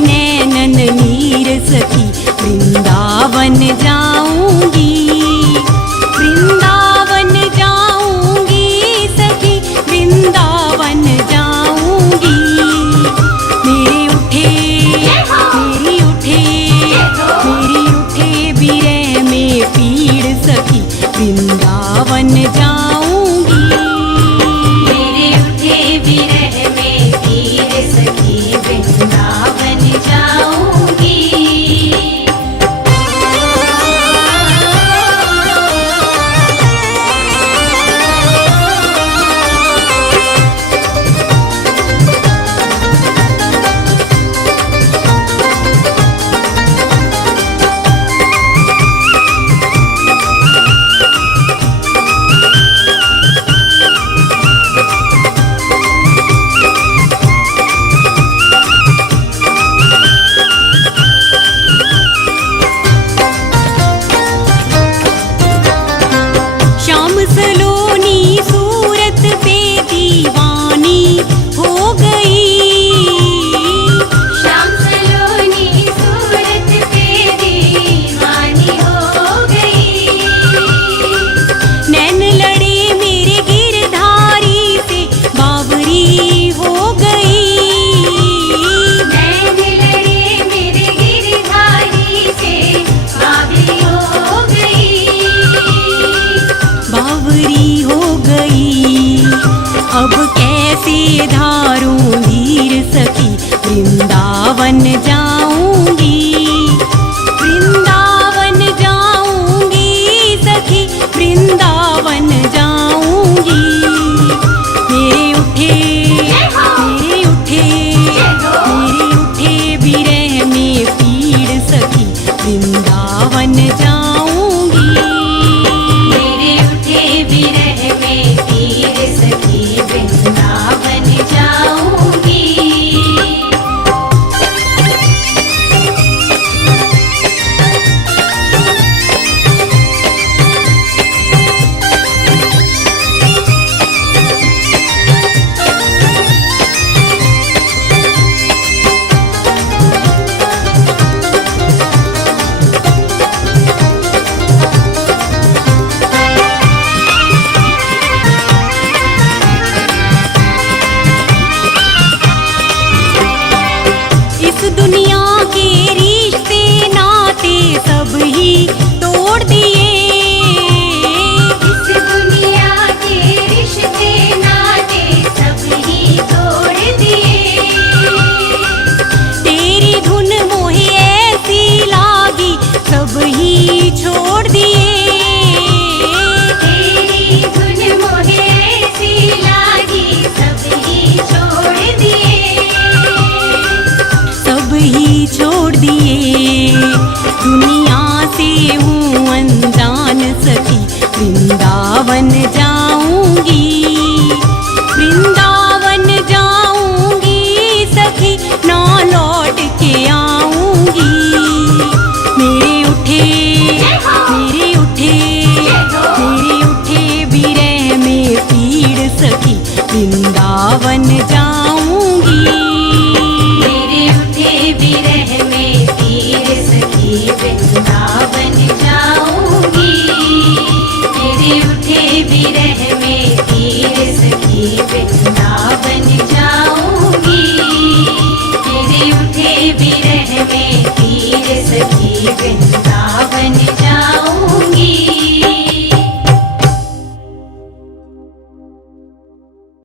नैनन नीर सखी वृंदावन जाऊंगी, वृंदावन जाऊंगी सखी वृंदावन जाऊंगी। मेरी उठे बिरह में पीड़ सखी वृंदावन जाऊंगी। मेरे उठे विरह में पीर सखी वृंदावन जाऊंगी। श्याम सलोनी सूरत पे दीवानी हो गई, श्याम सलोनी सूरत पे दीवानी हो गई। नैन लड़े मेरे गिरधारी से बावरी हो गई, नैन लड़े मेरे गिरधारी से बावरी हो गई। बावरी हो गई। अब कैसे धारूं धीर सखी वृंदावन जाऊंगी, वृंदावन जाऊंगी सखी वृंदावन जाऊंगी। मेरे उठे बिरह में पीड़ सखी वृंदावन जाऊंगी। मेरे उठे विरह में पीर सखी वृंदावन जाऊंगी। इस दुनिया के रिश्ते नाते सब ही तोड़ दिए, इस दुनिया के रिश्ते नाते सब ही तोड़ दिए। तेरी धुन मोहे ऐसी लागी सब ही छोड़ दिए, तेरी धुन मोहे ऐसी लागी सब ही छोड़ दिए। सब ही छोड़ दिए। दुनिया से हूँ अनजान सखी वृंदावन जाऊंगी, वृंदावन जाऊंगी सखी ना लौट के आऊंगी। मेरे उठे बिरह में पीड़ सखी वृंदावन जाऊंगी। मेरे उठे विरह में पीर सखी वृंदावन जाऊंगी। मेरे उठे विरह में पीर सखी वृंदावन जाऊंगी। मेरे उठे विरह में पीर सखी वृंदावन जाऊंगी।